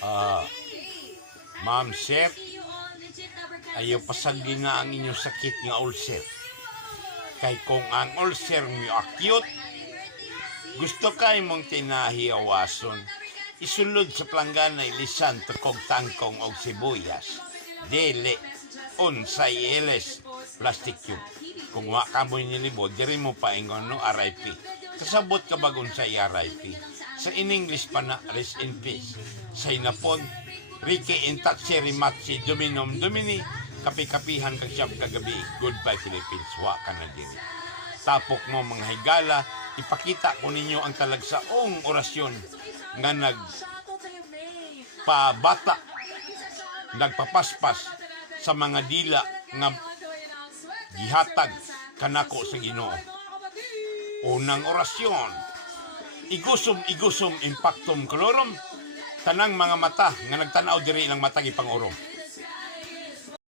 Ah, Ma'am Sir, ayaw pasagdi na ang inyong sakit nga ulcer. Kay kung ang ulcer mo acute, gusto kay mong tinahiawason, isulod sa planggana ilisan tukog tangkong og sibuyas, dili, unsay iles, plastic tube. Kung wa ka mo nilibod, diri mo pa ingon no RIP. Kasabot ka bagon sa RIP. Sa in English pa na, rest in peace. Sa inapon, Ricky Intatseri Matsi Dominum Domini, kapi-kapihan ka siyam kagabi, goodbye Philippines, wa ka na din. Tapok mo mga higala, ipakita ko ninyo ang talagsaong orasyon nga nagpabata, nagpapaspas sa mga dila nga gihatag kanako sa Ginoo. Unang orasyon, igusum impactum colorum, tanang mga mata nga nagtanaw diri ilang mata gipang-urom.